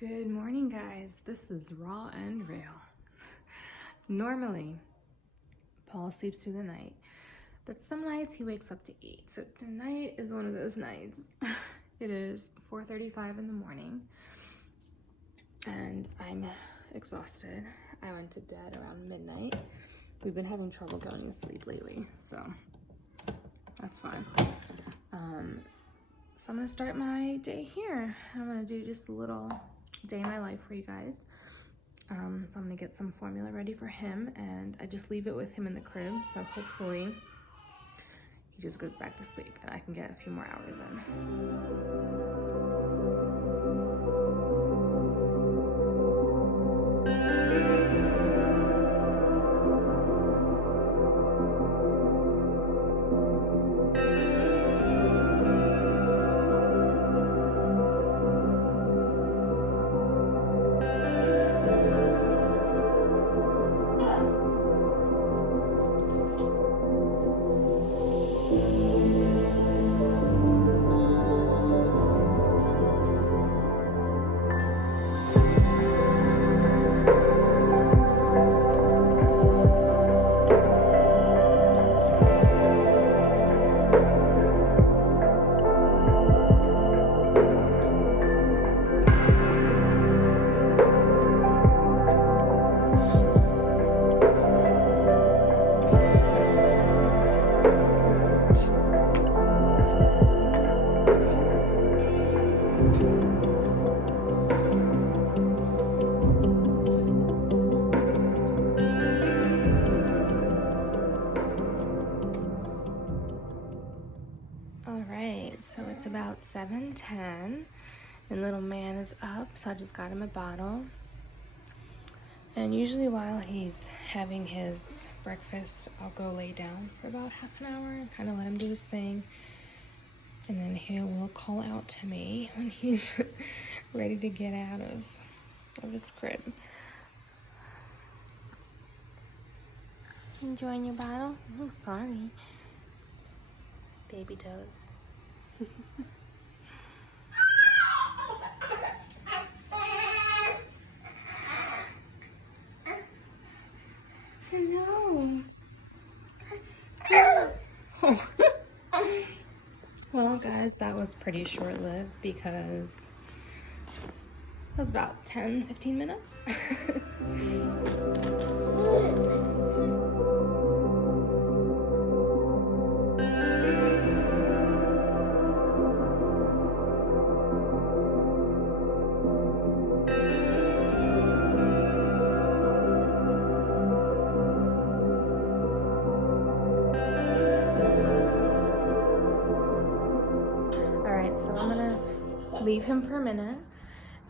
Good morning, guys. This is raw and real. Normally, Paul sleeps through the night, but some nights he wakes up to eat. So tonight is one of those nights. It is 4:35 in the morning, and I'm exhausted. I went to bed around midnight. We've been having trouble going to sleep lately, so that's fine. So I'm gonna start my day here. I'm gonna do just a little day in my life for you guys. So I'm gonna get some formula ready for him, and I just leave it with him in the crib, so hopefully he just goes back to sleep and I can get a few more hours in. So it's about 7:10 and little man is up, so I just got him a bottle. And usually while he's having his breakfast, I'll go lay down for about half an hour and kind of let him do his thing. And then he will call out to me when he's ready to get out of his crib. Enjoying your bottle? I'm sorry. Baby toes. No. Oh. Well, guys, that was pretty short-lived because it was about 10-15 minutes. So I'm gonna leave him for a minute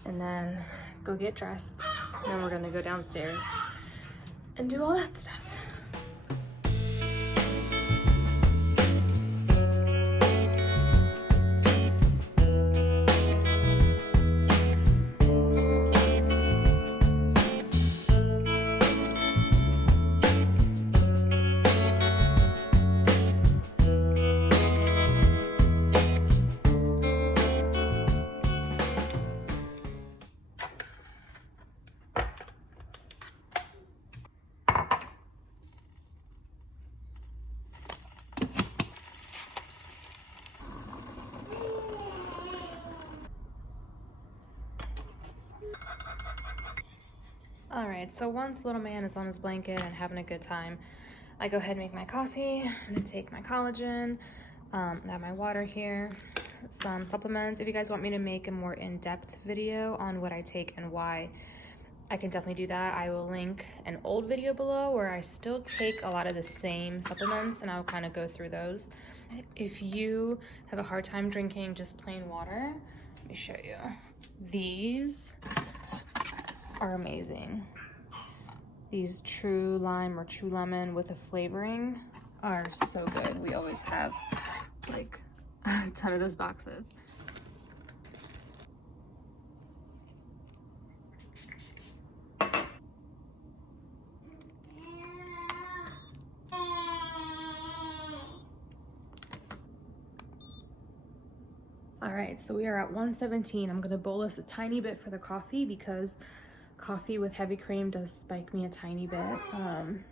and then go get dressed, and then we're gonna go downstairs and do all that stuff. All right, so once little man is on his blanket and having a good time, I go ahead and make my coffee. I'm gonna take my collagen, I have my water here, some supplements. If you guys want me to make a more in-depth video on what I take and why, I can definitely do that. I will link an old video below where I still take a lot of the same supplements, and I'll kind of go through those. If you have a hard time drinking just plain water, let me show you. These are amazing. These True Lime or True Lemon with a flavoring are so good. We always have like a ton of those boxes. All right, so we are at 1:17. I'm gonna bolus a tiny bit for the coffee because coffee with heavy cream does spike me a tiny bit. So I'm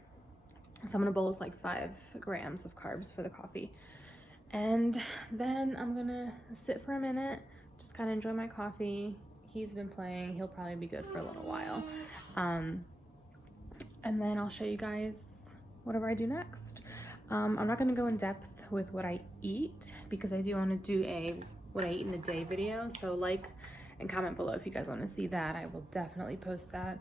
gonna bolus like 5 grams of carbs for the coffee. And then I'm gonna sit for a minute, just kind of enjoy my coffee. He's been playing, he'll probably be good for a little while. And then I'll show you guys whatever I do next. I'm not gonna go in depth with what I eat because I do wanna do a what I eat in a day video. So like and comment below if you guys wanna see that. I will definitely post that.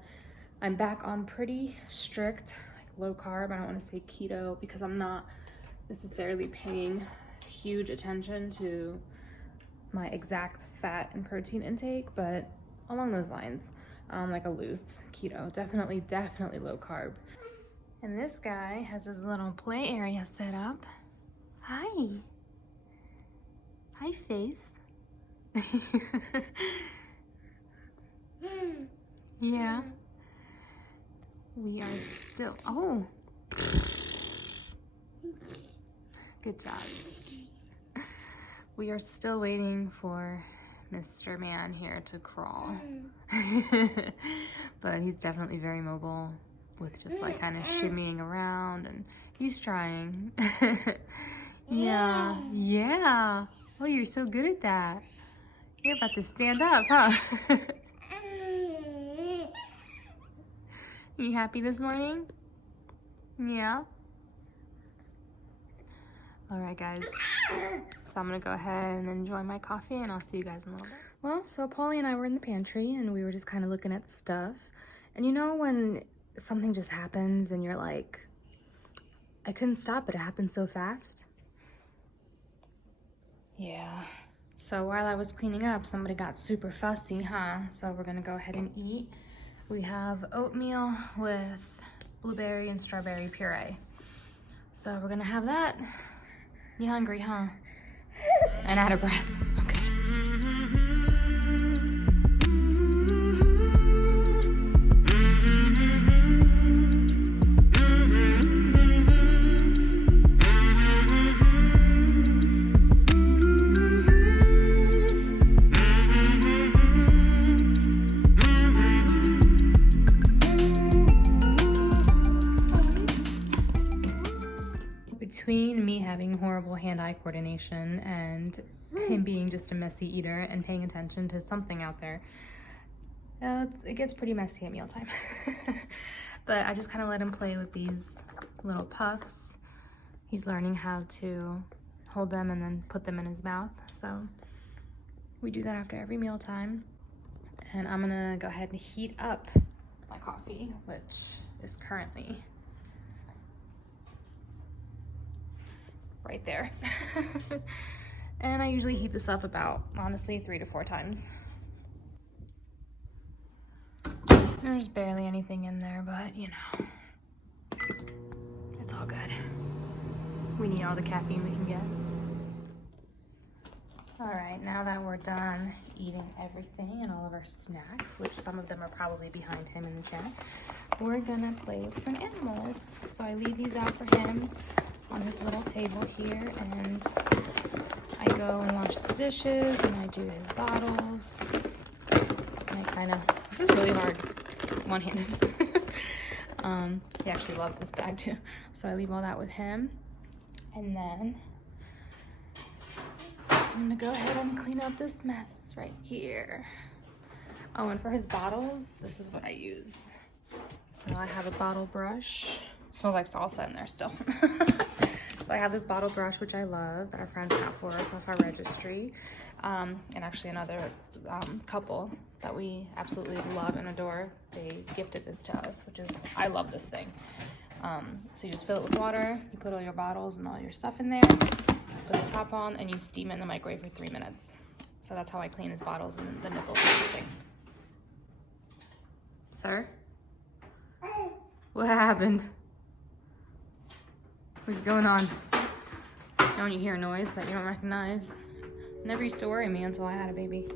I'm back on pretty strict, like low carb. I don't wanna say keto because I'm not necessarily paying huge attention to my exact fat and protein intake, but along those lines, like a loose keto, definitely low carb. And this guy has his little play area set up. Hi. Hi, face. Yeah. We are still, oh. Good job. We are still waiting for Mr. Man here to crawl. But he's definitely very mobile with just like kind of shimmying around, and he's trying. Yeah. Oh, you're so good at that. You're about to stand up, huh? You happy this morning? Yeah. All right, guys. So I'm gonna go ahead and enjoy my coffee, and I'll see you guys in a little bit. Well, so Polly and I were in the pantry, and we were just kind of looking at stuff. And you know when something just happens and you're like, I couldn't stop it, it happened so fast? Yeah. So while I was cleaning up, somebody got super fussy, huh? So we're gonna go ahead and eat. We have oatmeal with blueberry and strawberry puree. So we're gonna have that. You hungry, huh? And out of breath. Okay. Between me having horrible hand-eye coordination and him being just a messy eater and paying attention to something out there, it gets pretty messy at mealtime. But I just kind of let him play with these little puffs. He's learning how to hold them and then put them in his mouth. So we do that after every mealtime. And I'm gonna go ahead and heat up my coffee, which is currently right there. And I usually heat this up about, honestly, 3 to 4 times. There's barely anything in there, but you know, it's all good. We need all the caffeine we can get. All right, now that we're done eating everything and all of our snacks, which some of them are probably behind him in the chat, we're gonna play with some animals. So I leave these out for him on his little table here, and I go and wash the dishes, and I do his bottles. And this is really hard, one-handed. He actually loves this bag too. So I leave all that with him. And then I'm gonna go ahead and clean up this mess right here. Oh, and for his bottles, this is what I use. So I have a bottle brush. It smells like salsa in there still. So I have this bottle brush, which I love, that our friends got for us off our registry. And actually another couple that we absolutely love and adore, they gifted this to us, which is, I love this thing. So you just fill it with water, you put all your bottles and all your stuff in there, put the top on, and you steam it in the microwave for 3 minutes. So that's how I clean his bottles and the nipples and everything. Sir? What happened? What's going on? You know when you hear a noise that you don't recognize? Never used to worry me until I had a baby.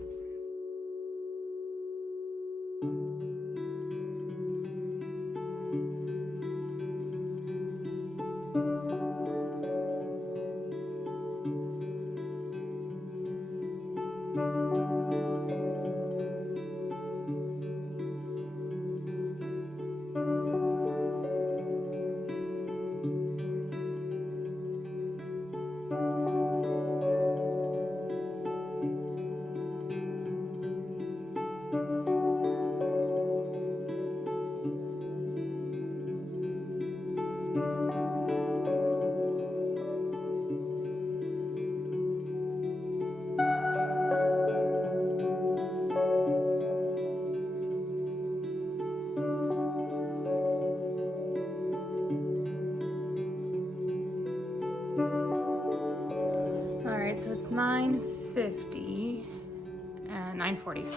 9:50 and 9:40.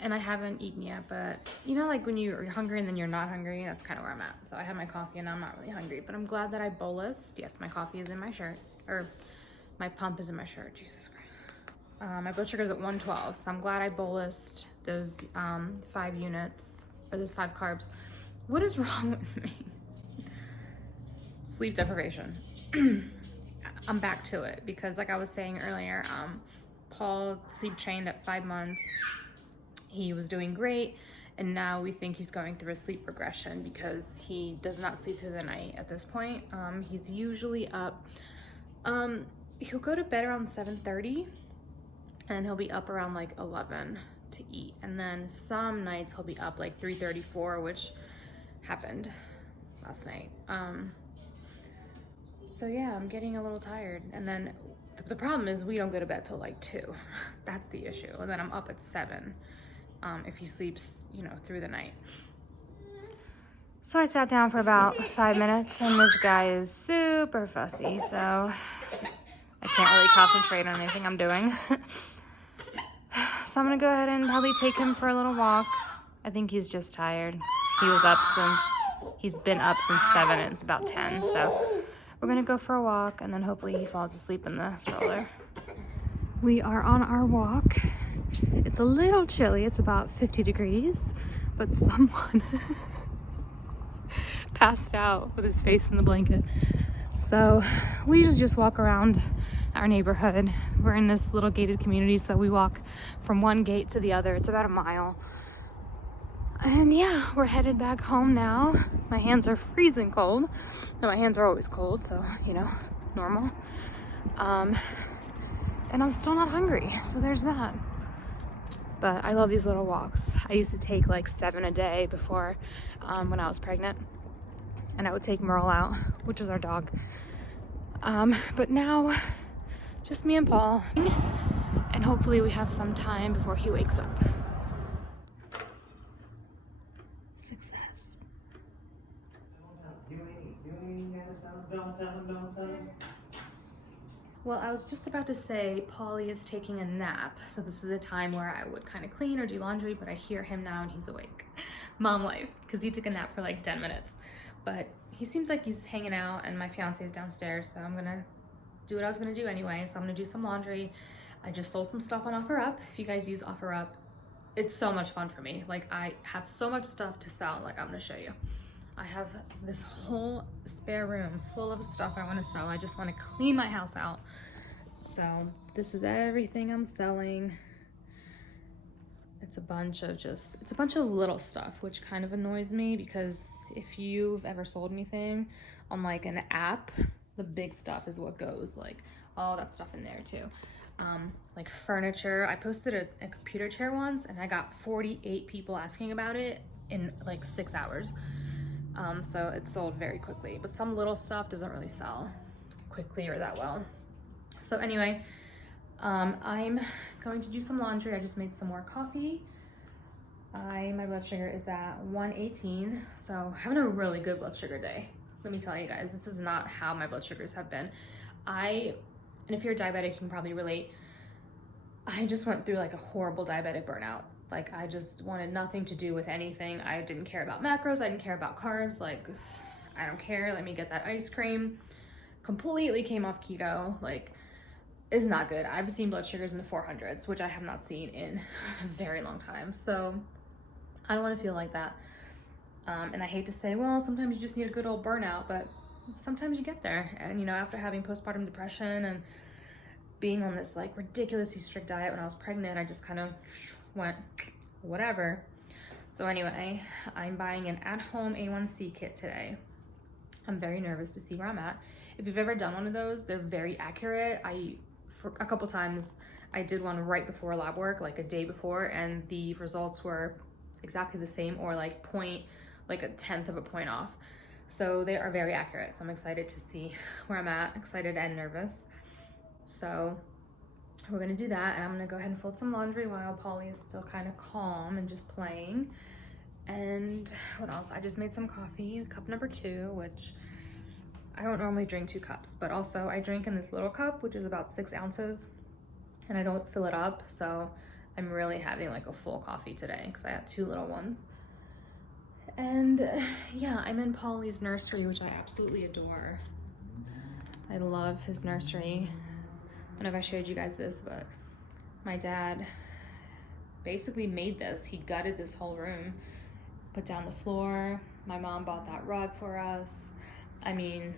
And I haven't eaten yet, but you know, like when you're hungry and then you're not hungry, that's kind of where I'm at. So I had my coffee and I'm not really hungry, but I'm glad that I bolused. Yes, my coffee is in my shirt, or my pump is in my shirt, Jesus Christ. My blood sugar is at 112, so I'm glad I bolused those 5 units, or those 5 carbs. What is wrong with me? Sleep deprivation. I'm back to it because like I was saying earlier, Paul sleep trained at 5 months. He was doing great, and now we think he's going through a sleep regression because he does not sleep through the night at this point. He's usually up, he'll go to bed around 7:30 and he'll be up around like 11 to eat. And then some nights he'll be up like 3:34, which happened last night. So yeah, I'm getting a little tired. And then the problem is we don't go to bed till like 2. That's the issue. And then I'm up at 7 if he sleeps, you know, through the night. So I sat down for about 5 minutes and this guy is super fussy, so I can't really concentrate on anything I'm doing. So I'm gonna go ahead and probably take him for a little walk. I think he's just tired. He's been up since 7 and it's about 10, so we're gonna go for a walk and then hopefully he falls asleep in the stroller. We are on our walk. It's a little chilly, it's about 50 degrees, but someone passed out with his face in the blanket. So we usually just walk around our neighborhood. We're in this little gated community, so we walk from one gate to the other. It's about a mile. And yeah, we're headed back home now. My hands are freezing cold. No, my hands are always cold, so, you know, normal. And I'm still not hungry, so there's that. But I love these little walks. I used to take like 7 a day before, when I was pregnant. And I would take Merle out, which is our dog. But now, just me and Paul. And hopefully we have some time before he wakes up. Success. Well, I was just about to say Paulie is taking a nap, so this is a time where I would kind of clean or do laundry, but I hear him now and he's awake. Mom life, because he took a nap for like 10 minutes. But he seems like he's hanging out and my fiance is downstairs, so I'm gonna do what I was gonna do anyway. So I'm gonna do some laundry. I just sold some stuff on OfferUp. If you guys use OfferUp, it's so much fun for me. Like I have so much stuff to sell, like I'm gonna show you. I have this whole spare room full of stuff I wanna sell. I just wanna clean my house out. So this is everything I'm selling. It's a bunch of little stuff, which kind of annoys me because if you've ever sold anything on like an app, the big stuff is what goes, like all that stuff in there too. Like furniture. I posted a computer chair once and I got 48 people asking about it in like 6 hours. So it sold very quickly, but some little stuff doesn't really sell quickly or that well. So anyway, I'm going to do some laundry. I just made some more coffee. My blood sugar is at 118, so having a really good blood sugar day. Let me tell you guys, this is not how my blood sugars have been. And if you're diabetic, you can probably relate. I just went through like a horrible diabetic burnout. Like I just wanted nothing to do with anything. I didn't care about macros. I didn't care about carbs. Like, I don't care. Let me get that ice cream. Completely came off keto. Like, it's not good. I've seen blood sugars in the 400s, which I have not seen in a very long time. So I don't want to feel like that. And I hate to say, well, sometimes you just need a good old burnout, but sometimes you get there. And, you know, after having postpartum depression and being on this like ridiculously strict diet when I was pregnant, I just kind of went whatever. So anyway, I'm buying an at-home A1C kit today. I'm very nervous to see where I'm at. If you've ever done one of those, they're very accurate. For a couple times, I did one right before lab work, like a day before, and the results were exactly the same or like a 1/10 of a point off. So they are very accurate. So I'm excited to see where I'm at, excited and nervous. So we're gonna do that, and I'm gonna go ahead and fold some laundry while Polly is still kind of calm and just playing. And what else? I just made some coffee, cup number 2, which I don't normally drink 2 cups, but also I drink in this little cup, which is about 6 ounces, and I don't fill it up. So I'm really having like a full coffee today because I had 2 little ones. And yeah, I'm in Polly's nursery, which I absolutely adore. I love his nursery. I don't know if I showed you guys this, but my dad basically made this. He gutted this whole room, put down the floor. My mom bought that rug for us. I mean,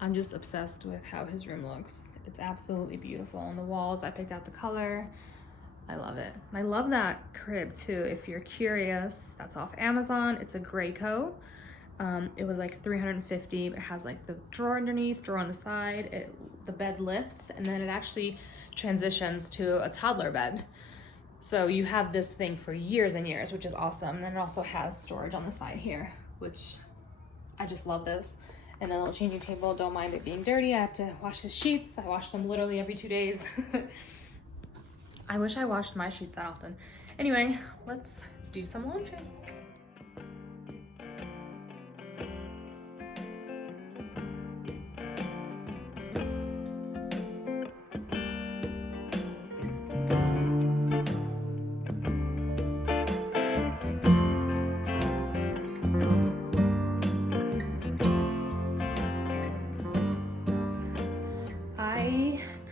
I'm just obsessed with how his room looks. It's absolutely beautiful. On the walls, I picked out the color. I love it. I love that crib too. If you're curious, that's off Amazon. It's a Graco. It was like $350, but it has like the drawer underneath, drawer on the side. The bed lifts, and then it actually transitions to a toddler bed. So you have this thing for years and years, which is awesome. And then it also has storage on the side here, which I just love this. And the little changing table, don't mind it being dirty. I have to wash his sheets. I wash them literally every 2 days. I wish I washed my sheets that often. Anyway, let's do some laundry.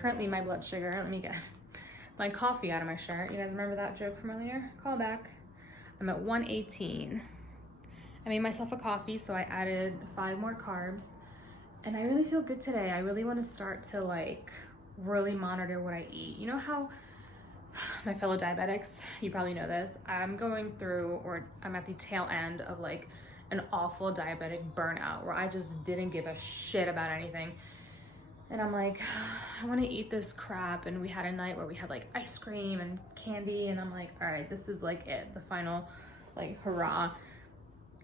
Currently my blood sugar, let me get my coffee out of my shirt. You guys remember that joke from earlier? Call back. I'm at 118. I made myself a coffee, so I added 5 more carbs, and I really feel good today. I really want to start to like really monitor what I eat. You know how my fellow diabetics, you probably know this, I'm going through, or I'm at the tail end of like an awful diabetic burnout where I just didn't give a shit about anything. And I'm like, I want to eat this crap. And we had a night where we had like ice cream and candy. And I'm like, all right, this is like it. The final, like, hurrah.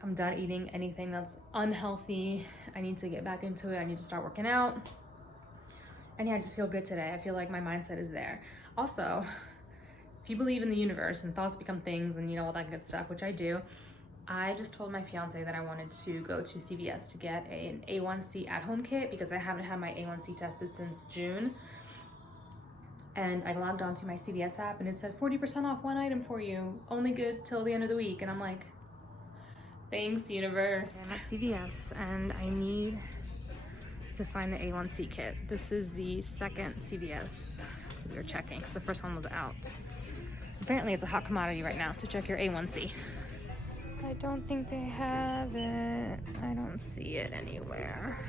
I'm done eating anything that's unhealthy. I need to get back into it. I need to start working out. And yeah, I just feel good today. I feel like my mindset is there. Also, if you believe in the universe and thoughts become things and you know, all that good stuff, which I do, I just told my fiance that I wanted to go to CVS to get an A1C at-home kit because I haven't had my A1C tested since June. And I logged onto my CVS app and it said 40% off one item for you, only good till the end of the week. And I'm like, thanks, universe. I'm at CVS and I need to find the A1C kit. This is the second CVS we were checking because the first one was out. Apparently it's a hot commodity right now to check your A1C. I don't think they have it. I don't see it anywhere.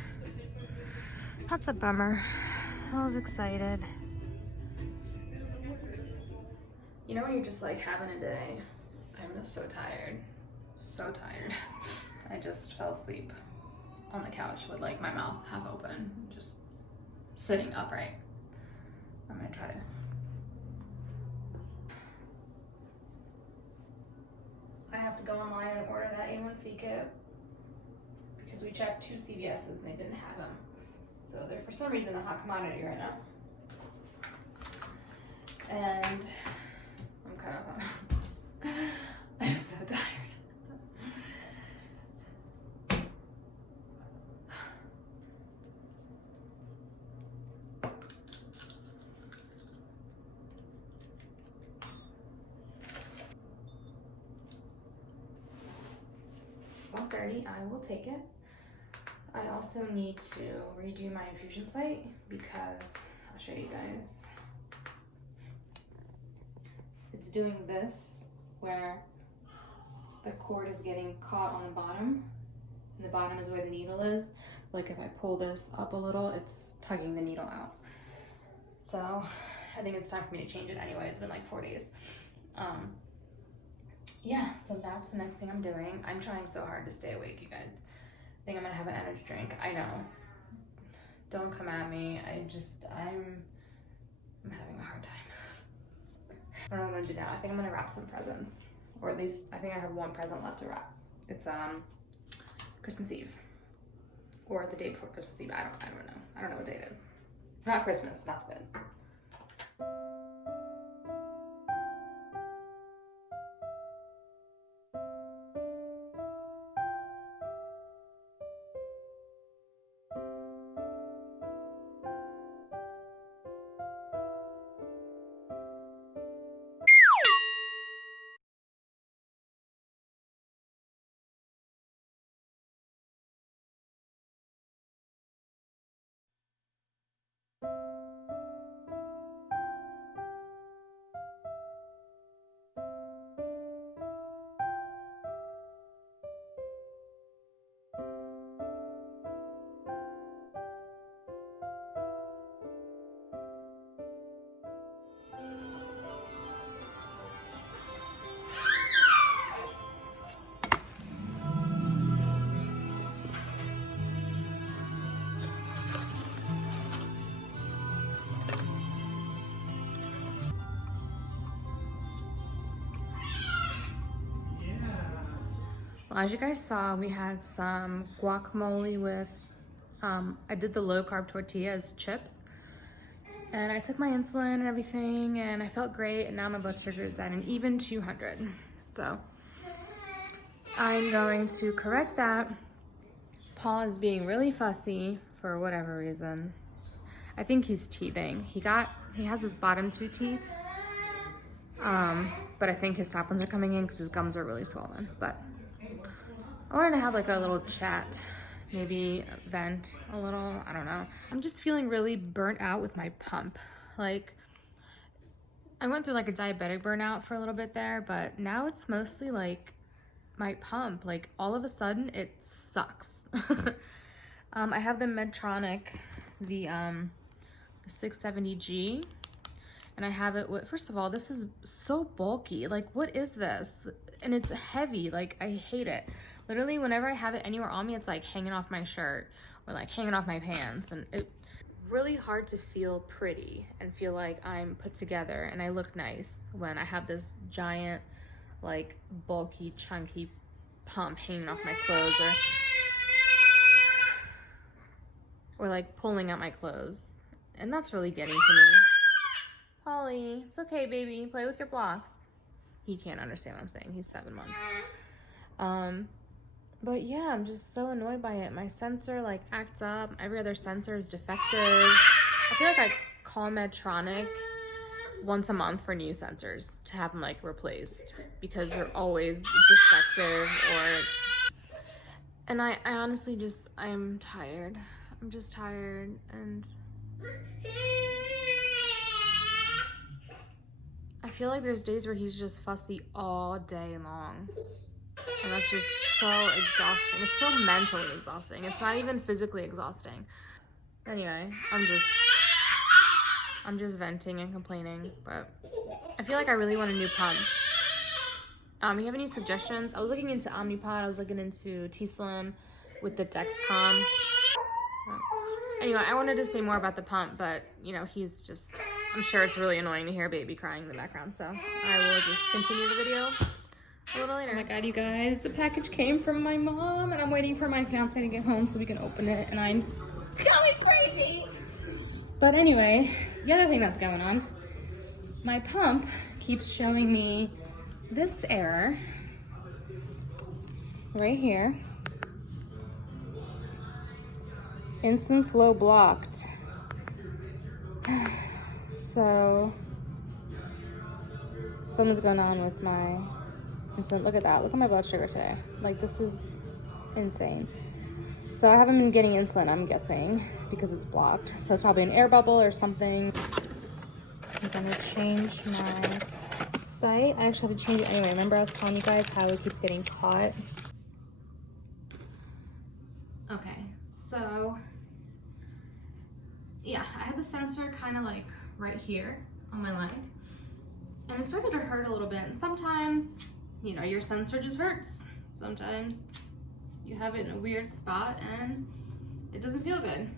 That's a bummer. I was excited. You know when you're just like having a day? I'm just so tired. So tired. I just fell asleep on the couch with like my mouth half open, just sitting upright. I'm gonna try to. I have to go online and order that A1C kit because we checked 2 CVS's and they didn't have them. So they're for some reason a hot commodity right now. And I'm kind of, I'm so tired. $130, I will take it. I also need to redo my infusion site because I'll show you guys. It's doing this where the cord is getting caught on the bottom, and the bottom is where the needle is. So like if I pull this up a little, it's tugging the needle out. So I think it's time for me to change it anyway. It's been like 4 days. Yeah, so that's the next thing I'm doing. I'm trying so hard to stay awake, you guys. I think I'm gonna have an energy drink. I know. Don't come at me. I'm having a hard time. I don't know what I'm gonna do now. I think I'm gonna wrap some presents. Or at least I think I have 1 present left to wrap. It's Christmas Eve. Or the day before Christmas Eve. I don't know. I don't know what day it is. It's not Christmas, that's good. as you guys saw, we had some guacamole with, I did the low carb tortillas chips. And I took my insulin and everything, and I felt great, and now my blood sugar is at an even 200. So I'm going to correct that. Paul is being really fussy for whatever reason. I think he's teething. He has his bottom 2 teeth, but I think his top ones are coming in because his gums are really swollen. But I wanted to have like a little chat. Maybe vent a little, I don't know. I'm just feeling really burnt out with my pump. Like, I went through like a diabetic burnout for a little bit there, but now it's mostly like my pump. Like, all of a sudden, it sucks. I have the Medtronic, the 670G, and I have it with, first of all, this is so bulky. Like, what is this? And it's heavy, like, I hate it. Literally, whenever I have it anywhere on me, it's like hanging off my shirt or like hanging off my pants. And it's really hard to feel pretty and feel like I'm put together and I look nice when I have this giant, like bulky, chunky pump hanging off my clothes or like pulling out my clothes. And that's really getting to me. Polly, it's okay, baby. Play with your blocks. He can't understand what I'm saying. He's 7 months. But yeah, I'm just so annoyed by it. My sensor like acts up. Every other sensor is defective. I feel like I call Medtronic once a month for new sensors to have them like replaced because they're always defective and I honestly just, I'm tired. I'm just tired and I feel like there's days where he's just fussy all day long. And that's just so exhausting. It's so mentally exhausting. It's not even physically exhausting. Anyway, I'm just venting and complaining, but I feel like I really want a new pump. You have any suggestions? I was looking into Omnipod. I was looking into T-Slim with the Dexcom. Anyway, I wanted to say more about the pump, but you know, he's just, I'm sure it's really annoying to hear a baby crying in the background, so I will just continue the video a little later. Oh my god, you guys, the package came from my mom and I'm waiting for my fiance to get home so we can open it and I'm going crazy. But anyway, the other thing that's going on, my pump keeps showing me this error right here. Insulin flow blocked. So something's going on with my insulin. Look at that. Look at my blood sugar today. Like, this is insane. So I haven't been getting insulin, I'm guessing, because it's blocked. So it's probably an air bubble or something. I'm gonna change my site. I actually have to change it anyway. Remember I was telling you guys how it keeps getting caught? Okay, so yeah, I had the sensor kind of like right here on my leg. And it started to hurt a little bit. And sometimes, you know, your sensor just hurts. Sometimes you have it in a weird spot and it doesn't feel good.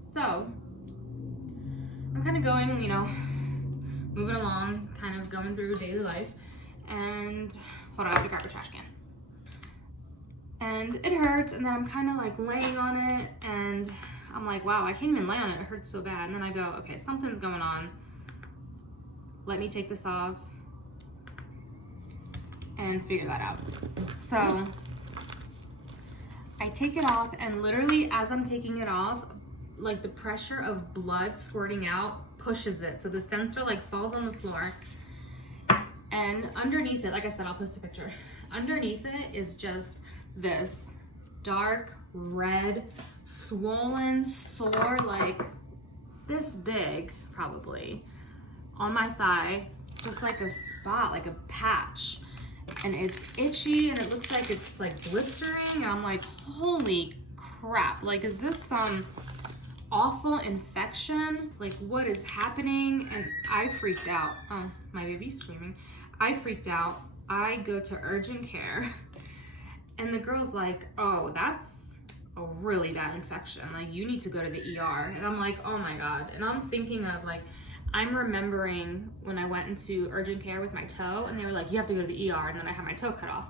So I'm kind of going, you know, moving along, kind of going through daily life. And hold on, I have to grab a trash can. And it hurts, and then I'm kind of like laying on it and I'm like, wow, I can't even lay on it. It hurts so bad. And then I go, okay, something's going on. Let me take this off and figure that out. So I take it off, and literally as I'm taking it off, like the pressure of blood squirting out pushes it. So the sensor like falls on the floor, and underneath it, like I said, I'll post a picture. Underneath it is just this dark red, swollen, sore, like this big probably, on my thigh, just like a spot, like a patch. And it's itchy and it looks like it's like blistering, and I'm like, holy crap, like is this some awful infection? Like what is happening? And I freaked out. Oh, my baby's screaming. I freaked out. I go to urgent care and the girl's like, oh, that's a really bad infection. Like you need to go to the ER. And I'm like, oh my God. And I'm thinking of like, I'm remembering when I went into urgent care with my toe and they were like, you have to go to the ER, and then I had my toe cut off.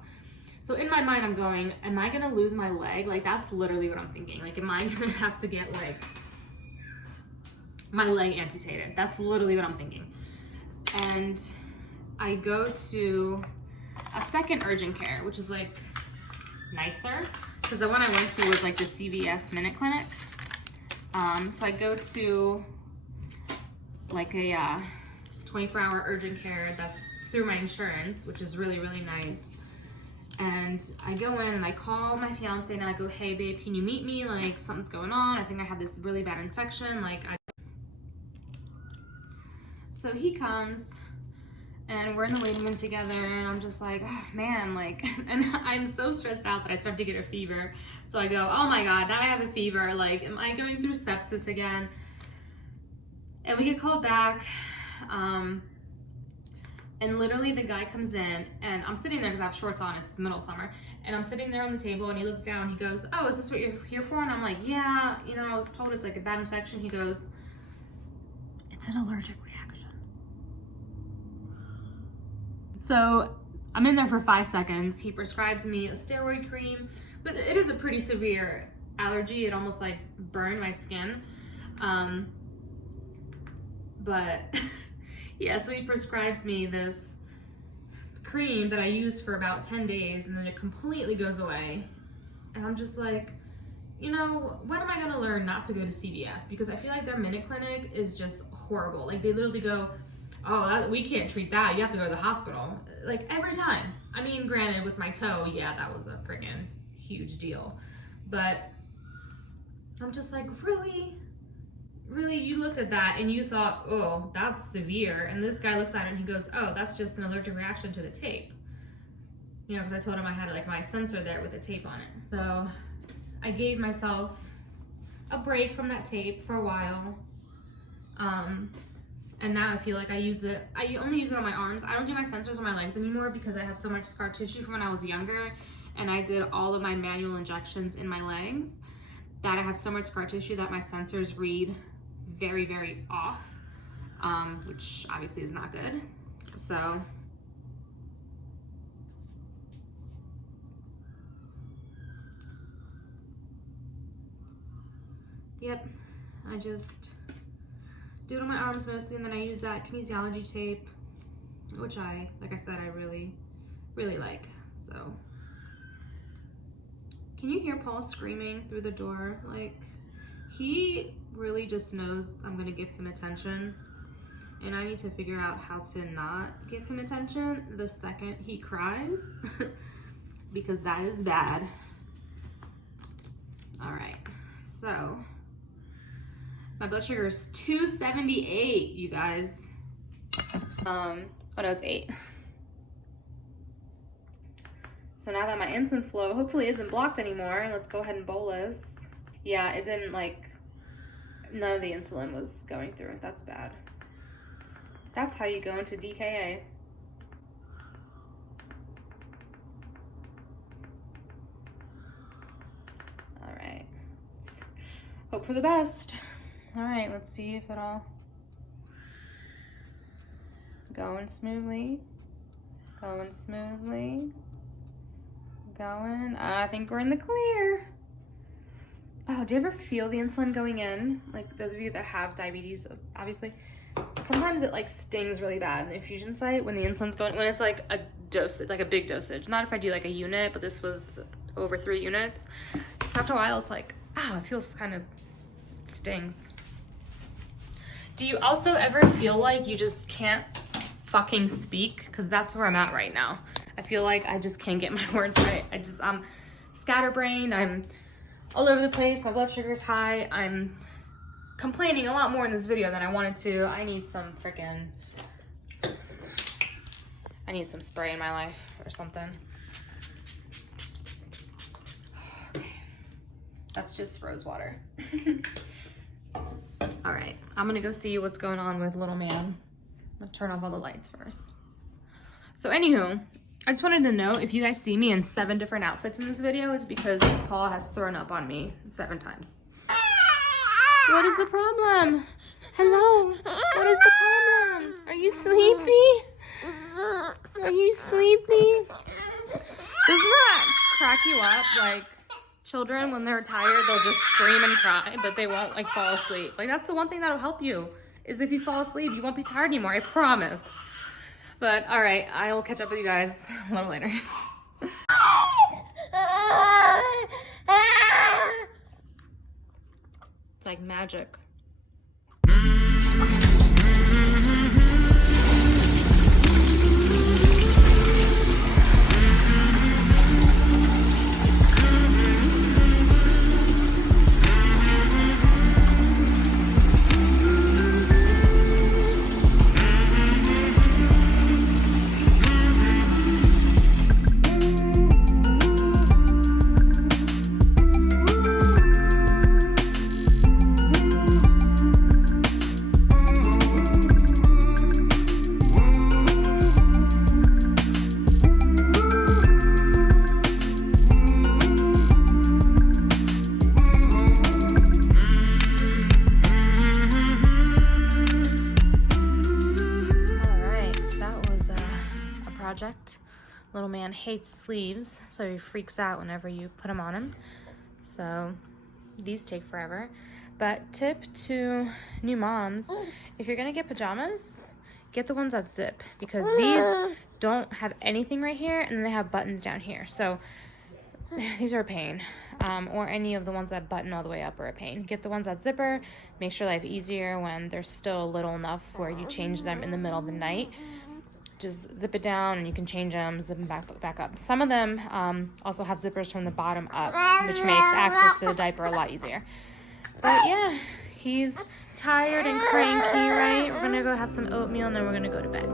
So in my mind, I'm going, am I gonna lose my leg? Like, that's literally what I'm thinking. Like, am I gonna have to get like my leg amputated? That's literally what I'm thinking. And I go to a second urgent care, which is like nicer, because the one I went to was like the CVS Minute Clinic. So I go to like a 24-hour urgent care that's through my insurance, which is really, really nice. And I go in and I call my fiance and I go, hey babe, can you meet me? Like, something's going on. I think I have this really bad infection. So he comes and we're in the waiting room together, and I'm just like, oh, man, like, and I'm so stressed out that I start to get a fever. So I go, oh my God, now I have a fever. Like, am I going through sepsis again? And we get called back. And literally the guy comes in, and I'm sitting there because I have shorts on, it's the middle of summer. And I'm sitting there on the table, and he looks down, he goes, oh, is this what you're here for? And I'm like, yeah, you know, I was told it's like a bad infection. He goes, it's an allergic reaction. So I'm in there for 5 seconds. He prescribes me a steroid cream, but it is a pretty severe allergy. It almost like burned my skin. But yeah, so he prescribes me this cream that I use for about 10 days, and then it completely goes away. And I'm just like, you know, when am I gonna learn not to go to CVS? Because I feel like their Minute Clinic is just horrible. Like, they literally go, oh, we can't treat that. You have to go to the hospital. Like, every time. I mean, granted, with my toe, yeah, that was a friggin' huge deal. But I'm just like, really? Really, you looked at that and you thought, oh, that's severe. And this guy looks at it and he goes, oh, that's just an allergic reaction to the tape. You know, because I told him I had like my sensor there with the tape on it. So I gave myself a break from that tape for a while. And now I feel like I only use it on my arms. I don't do my sensors on my legs anymore because I have so much scar tissue from when I was younger, and I did all of my manual injections in my legs that I have so much scar tissue that my sensors read very, very off, which obviously is not good. So yep, I just do it on my arms mostly, and then I use that kinesiology tape, which like I said, I really, really like. So, can you hear Paul screaming through the door? Like, he really just knows I'm gonna give him attention, and I need to figure out how to not give him attention the second he cries, because that is bad. All right, so my blood sugar is 278, you guys. Oh no, it's 8. So now that my insulin flow hopefully isn't blocked anymore, let's go ahead and bolus. Yeah, it didn't, like, none of the insulin was going through. That's bad. That's how you go into DKA. All right, let's hope for the best. All right, let's see if it all going smoothly, going smoothly, going. I think we're in the clear. Oh, do you ever feel the insulin going in? Like, those of you that have diabetes, obviously, sometimes it like stings really bad in the infusion site when the insulin's going, when it's like a dosage, like a big dosage. Not if I do like a unit, but this was over 3 units. So after a while, it's like, ow, it feels kind of stings. Do you also ever feel like you just can't fucking speak? Because that's where I'm at right now. I feel like I just can't get my words right. I'm scatterbrained. I'm all over the place. My blood sugar's high. I'm complaining a lot more in this video than I wanted to. I need some spray in my life or something. Okay. That's just rose water. All right, I'm gonna go see what's going on with little man. I'm gonna turn off all the lights first. So anywho, I just wanted to know if you guys see me in 7 different outfits in this video, it's because Paul has thrown up on me 7 times. What is the problem? Hello, what is the problem? Are you sleepy? Are you sleepy? Doesn't that crack you up? Like, children, when they're tired, they'll just scream and cry, but they won't, like, fall asleep. Like, that's the one thing that'll help you, is if you fall asleep, you won't be tired anymore, I promise. But, all right, I will catch up with you guys a little later. It's like magic. Project. Little man hates sleeves, so he freaks out whenever you put them on him. So these take forever. But tip to new moms, if you're gonna get pajamas, get the ones that zip, because these don't have anything right here and then they have buttons down here. So these are a pain. Or any of the ones that button all the way up are a pain. Get the ones that zipper, make sure life easier when they're still little enough where you change them in the middle of the night. Just zip it down and you can change them, zip them back up. Some of them also have zippers from the bottom up, which makes access to the diaper a lot easier. But yeah, he's tired and cranky, right? We're gonna go have some oatmeal and then we're gonna go to bed.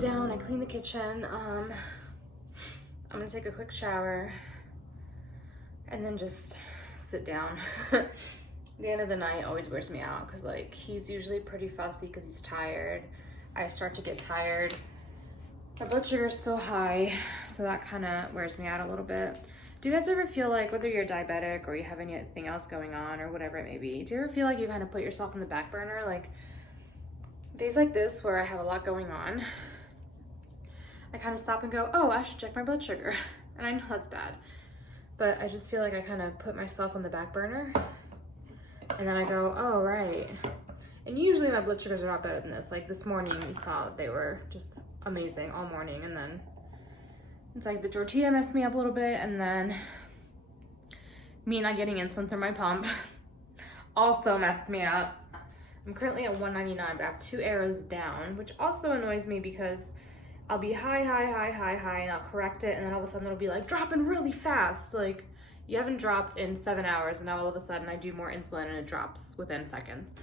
Down, I cleaned the kitchen. I'm gonna take a quick shower and then just sit down. The end of the night always wears me out because like he's usually pretty fussy because he's tired. I start to get tired. My blood sugar is so high, so that kind of wears me out a little bit. Do you guys ever feel like, whether you're diabetic or you have anything else going on or whatever it may be, do you ever feel like you kind of put yourself on the back burner? Like days like this where I have a lot going on, I kind of stop and go, oh, I should check my blood sugar. And I know that's bad, but I just feel like I kind of put myself on the back burner. And then I go, oh, right. And usually my blood sugars are not better than this. Like this morning, you saw they were just amazing all morning. And then it's like the tortilla messed me up a little bit. And then me not getting insulin through my pump also messed me up. I'm currently at 199, but I have 2 arrows down, which also annoys me because I'll be high, and I'll correct it, and then all of a sudden it'll be like dropping really fast. Like you haven't dropped in 7 hours, and now all of a sudden I do more insulin and it drops within seconds.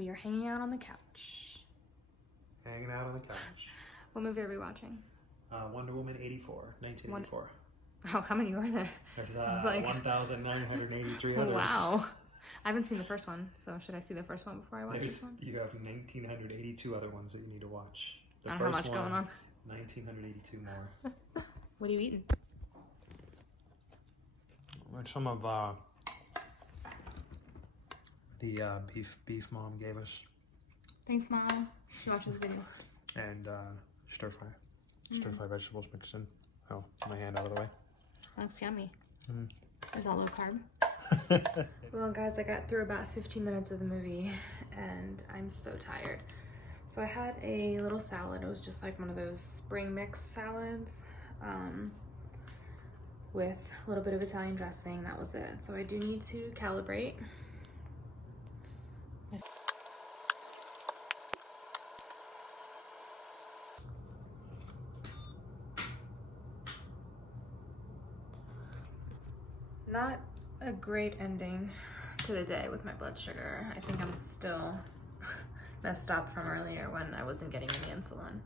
We are hanging out on the couch. Hanging out on the couch. What movie are we watching? Wonder Woman 1984. Oh, how many are there? There's like 1,983 others. Wow. I haven't seen the first one, so should I see the first one before I watch this one? You have 1,982 other ones that you need to watch. I don't know how much going on. 1,982 more. What are you eating? Some of the beef mom gave us. Thanks, Mom. She watches the video. And stir fry. Stir fry vegetables mixed in. Oh, my hand out of the way. That's yummy. Mm-hmm. Is that low carb? Well, guys, I got through about 15 minutes of the movie and I'm so tired. So I had a little salad. It was just like one of those spring mix salads with a little bit of Italian dressing. That was it. So I do need to calibrate. Not a great ending to the day with my blood sugar. I think I'm still messed up from earlier when I wasn't getting any insulin.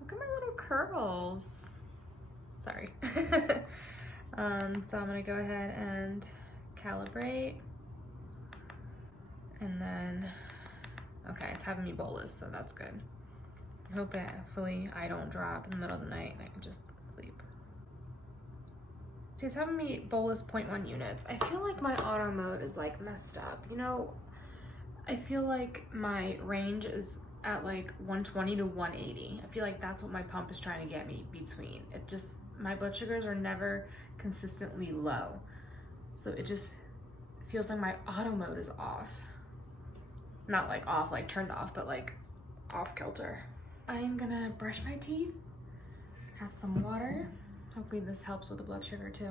Look at my little curls. Sorry. So I'm gonna go ahead and calibrate. And then, okay, it's having me bolus, so that's good. Hopefully I don't drop in the middle of the night and I can just sleep. See, it's having me bolus 0.1 units. I feel like my auto mode is like messed up. You know, I feel like my range is at like 120 to 180. I feel like that's what my pump is trying to get me between. It just, my blood sugars are never consistently low. So it just feels like my auto mode is off. Not like off, like turned off, but like off kilter. I'm gonna brush my teeth, have some water. Hopefully this helps with the blood sugar too.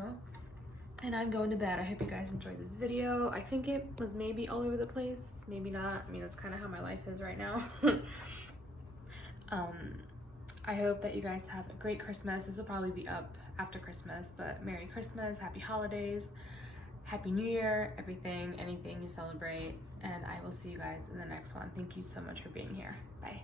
And I'm going to bed. I hope you guys enjoyed this video. I think it was maybe all over the place, maybe not. I mean, that's kind of how my life is right now. I hope that you guys have a great Christmas. This will probably be up after Christmas, but Merry Christmas, Happy Holidays, Happy New Year, everything, anything you celebrate. And I will see you guys in the next one. Thank you so much for being here. Bye.